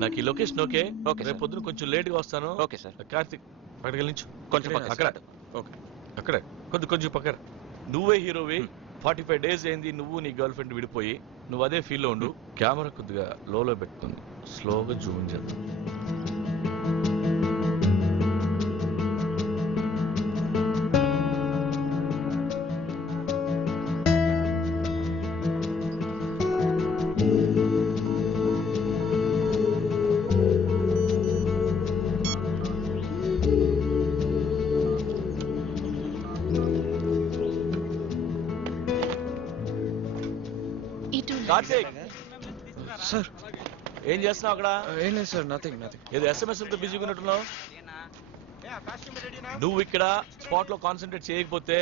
నాకు ఈ location okay. Okay రేపు పొద్దున కొంచెం లేట్ గా వస్తాను. Okay sir. కార్తిక్ అక్కడికి వెళ్ళించు. కొంచెం అక్కడ ఓకే. అక్కడే కొంచెం పక్కన. నువ్వే హీరోవి. 45 days అయింది నువ్వు నీ గర్ల్ ఫ్రెండ్ విడిపోయి. నువ్వు అదే ఫీల్ లో ఉండు. కెమెరా కొద్దిగా లోలో పెట్టుకుంది, స్లోగా జూమ్ చేద్దాం. కార్తిక్ సార్ ఏం చేస్తున్నావు అక్కడ? ఏం లేదు సార్, నథింగ్. ఏదో SMS లతో బిజీగా ఉన్నట్టున్నావు. నువ్వు ఇక్కడ స్పాట్ లో కాన్సన్ట్రేట్ చేయకపోతే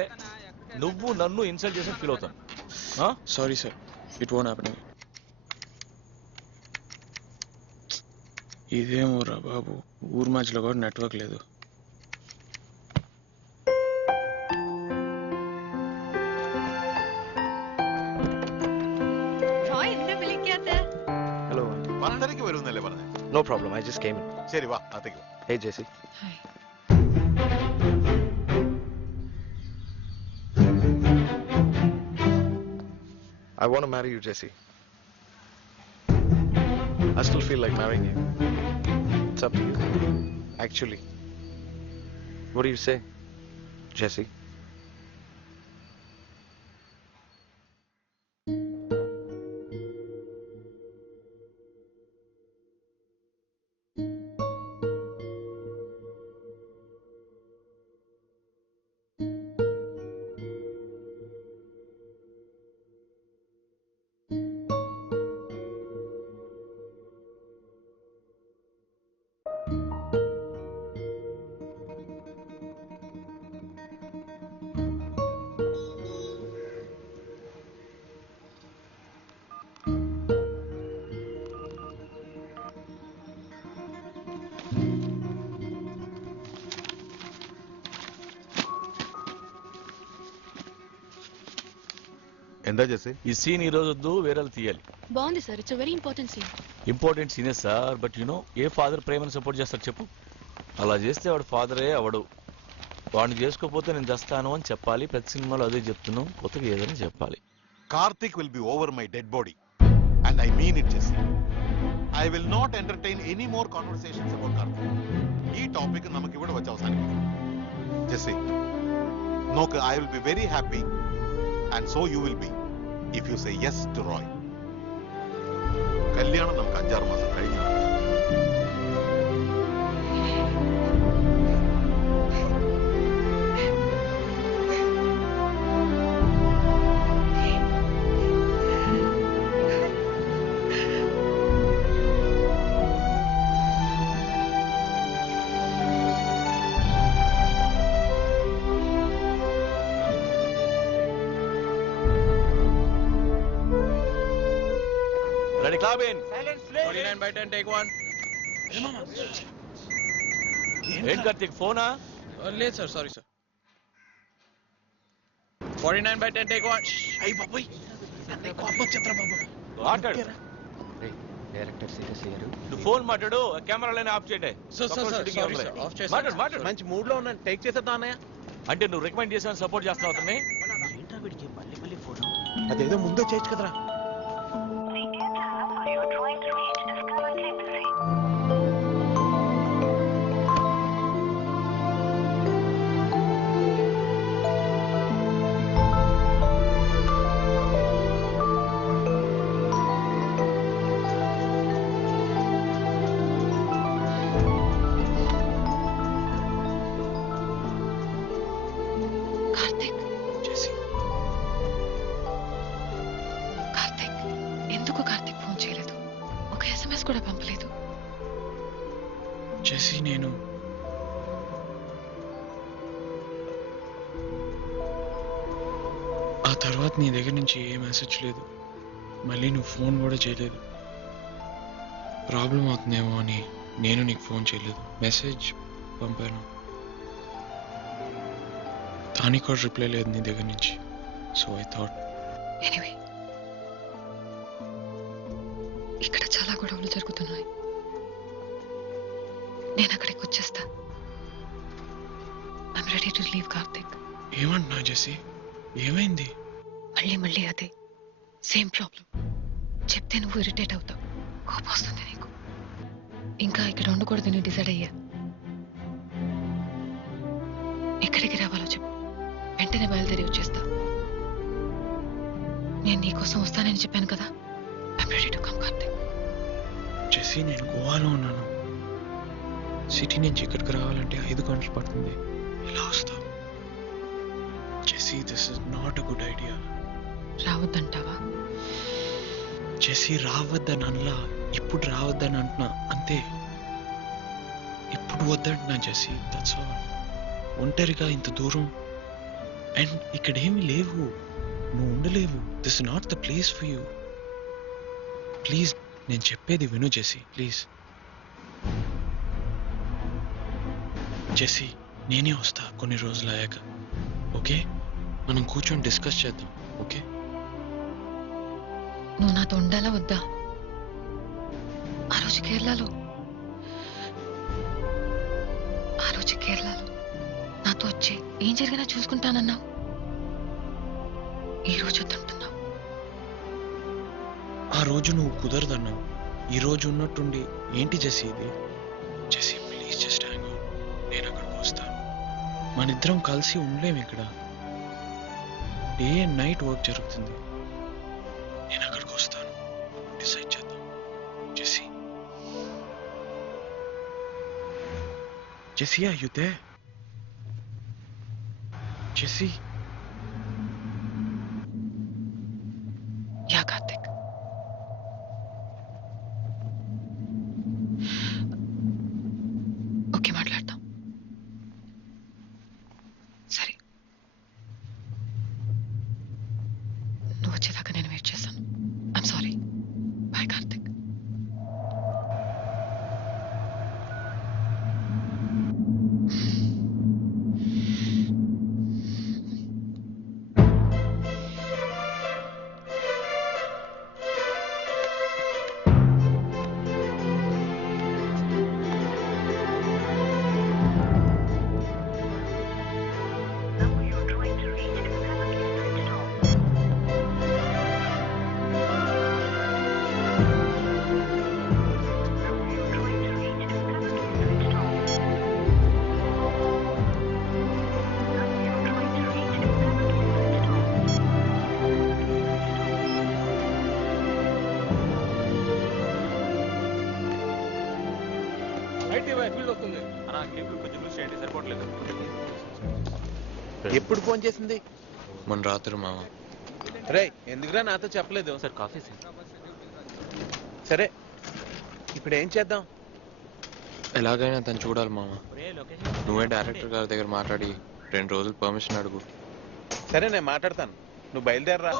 నువ్వు నన్ను ఇన్సల్ట్ చేసి ఫీల్ అవుతాను. Sorry sir, it won't happen. ఇదేమోరా బాబు, ఊరు మధ్యలో కూడా నెట్వర్క్ లేదు. Hello. പത്തരയ്ക്ക് വരുന്നല്ലേ പറഞ്ഞേ? No problem. I just came in. ശരി വാ അകത്തേക്ക് വാ. Hey, Jesse. Hi. I want to marry you, Jesse. I still feel like marrying you. It's up to you. Actually. What do you say, Jesse? എന്താ Jesse? ఈ scene ఈ రోజు వద్దు, వేరేలు తీయాలి. బాగుంది sir, it's very important scene. Important సీనే sir, but ఏ ఫాదర్ ప్రేమను సపోర్ట్ చేస్తాడు చెప్పు? అలా చేస్తే వాడు ఫాదరే అవడు. వాడిని చేసుకోకపోతే నేను చేస్తాను అని చెప్పాలి. ప్రతి సినిమాలో అదే చెప్తున్నాం, కొత్తగా ఏదైనా చెప్పాలి. Karthik will be over my dead body and I mean it Jesse. I will not entertain any more conversations about Karthik. ఈ టాపిక్ നമുക്ക് ഇവിടെ വെച്ച് അവസാനിപ്പിക്കാം. ജെസ്സി നോക്ക്, I will be very happy and so you will be if you say yes to Roy. കല്യാണം നമുക്ക് 5-6 മാസം കഴിഞ്ഞു. Ready club in. 49/10 టేక్ 1. ఏం కార్తిక్ ఫోనా? లేదు సార్, సారీ సార్. 49/10 టేక్ 1. అయ్య బాబోయ్, కోపం చిత్రం బాబు. మాట్లాడు. Hey, director serious అయ్యారు. నువ్వు ఫోన్ మాట్లాడు, కెమెరాలైనా ఆఫ్ చేయండి. సార్ సారీ సార్, ఆఫ్ చేస్తాను. మాట్లాడు. మంచి మూడ్ లో ఉన్నాను, టేక్ చేసేద్దాం అన్నయ్య. అంటే నువ్వు రికమెండ్ చేసావు, సపోర్ట్ చేస్తున్నావు అతన్ని. అదేదో ముందే చేయొచ్చు కదరా. కార్తిక్, కార్తిక్, ఎందుకు కార్తిక్ ఫోన్ చేయలేదు? ఒక SMS కూడా పంపలేదు. జెస్సీ, నేను ఆ తర్వాత నీ దగ్గర నుంచి ఏ మెసేజ్ లేదు, మళ్ళీ నువ్వు ఫోన్ కూడా చేయలేదు. ప్రాబ్లం అవుతుందేమో అని నేను నీకు ఫోన్ చేయలేదు, మెసేజ్ పంపాను. దానికి కూడా రిప్లై లేదు నీ దగ్గర నుంచి. సో ఐ థాట్, ఎనీవే, ఇక్కడ చాలా గొడవలు జరుగుతున్నాయి. నేను అక్కడికి వచ్చేస్తా. I'm ready to leave Karthik. ఏమంటున్నా జెస్సీ? ఏమైంది? మళ్ళీ మళ్ళీ అదే సేమ్ ప్రాబ్లం. చెప్తే నువ్వు ఇరిటేట్ అవుతావు, కోపం వస్తుంది నీకు. ఇంకా ఇక్కడ ఉండకూడదని డిసైడ్ అయ్యా. ఎక్కడికి రావాలో చెప్పు, వెంటనే బయలుదేరి వచ్చేస్తా. నేను నీకోసం వస్తానని చెప్పాను కదా. I'm ready to come Karthik. Jessie, నేను గోవాలో ఉన్నాను. సిటీ నుంచి ఇక్కడికి రావాలంటే 5 గంటలు పడుతుంది. ఎలా వస్తావు? Jesse, this is not a good idea. రావద్దంటావా? జెస్సీ, రావద్దని అనలా, ఇప్పుడు రావద్దని అంటున్నా అంతే. ఇప్పుడు వద్దంటున్నా జెస్సీ, దట్స్ ఆల్. ఒంటరిగా ఇంత దూరం అండ్ ఇక్కడేమి లేవు, నువ్వు ఉండలేవు. This is not the place for you. Please, నేను చెప్పేది విను జెస్సీ, ప్లీజ్. జెస్సీ, నేనే వస్తా కొన్ని రోజులు అయ్యాక, ఓకే? మనం కూర్చొని డిస్కస్ చేద్దాం, ఓకే? నువ్వు నాతో ఉండాలా వద్దా? ఆ రోజు కేరళలో నాతో వచ్చి ఏం జరిగినా చూసుకుంటానన్నావు. ఈ రోజు వద్దంటున్నావు. ఆ రోజు నువ్వు కుదరదన్నావు, ఈ రోజు ఉన్నట్టుండి ఏంటి జెస్సీ ఇది? Jessie, please just hang out. నేను అక్కడికి వస్తాను. మనిద్దరం కలిసి ఉండలేము ఇక్కడ. డే అండ్ నైట్ వర్క్ జరుగుతుంది. నేను అక్కడికి వస్తాను, డిసైడ్ చేద్దాం. Jessie, Jessie, are you there? Jessie, yeah Karthik. Okay, మాట్లాడతాం. సరే, నువ్వు వచ్చేదాకా నేను వెయిట్ చేస్తాను. I'm sorry. బాయ్ కార్తిక్. ఎప్పుడు ఫోన్ చేసింది? మొన్న రాత్రి మామ. రే, ఎందుకురా నాతో చెప్పలేదు? Sir coffee sir. సరే, ఇప్పుడు ఏం చేద్దాం? ఎలాగైనా తను చూడాలి మామ. నువ్వే డైరెక్టర్ గారి దగ్గర మాట్లాడి 2 రోజులు పర్మిషన్ అడుగు. సరే, నేను మాట్లాడతాను, నువ్వు బయలుదేరరా.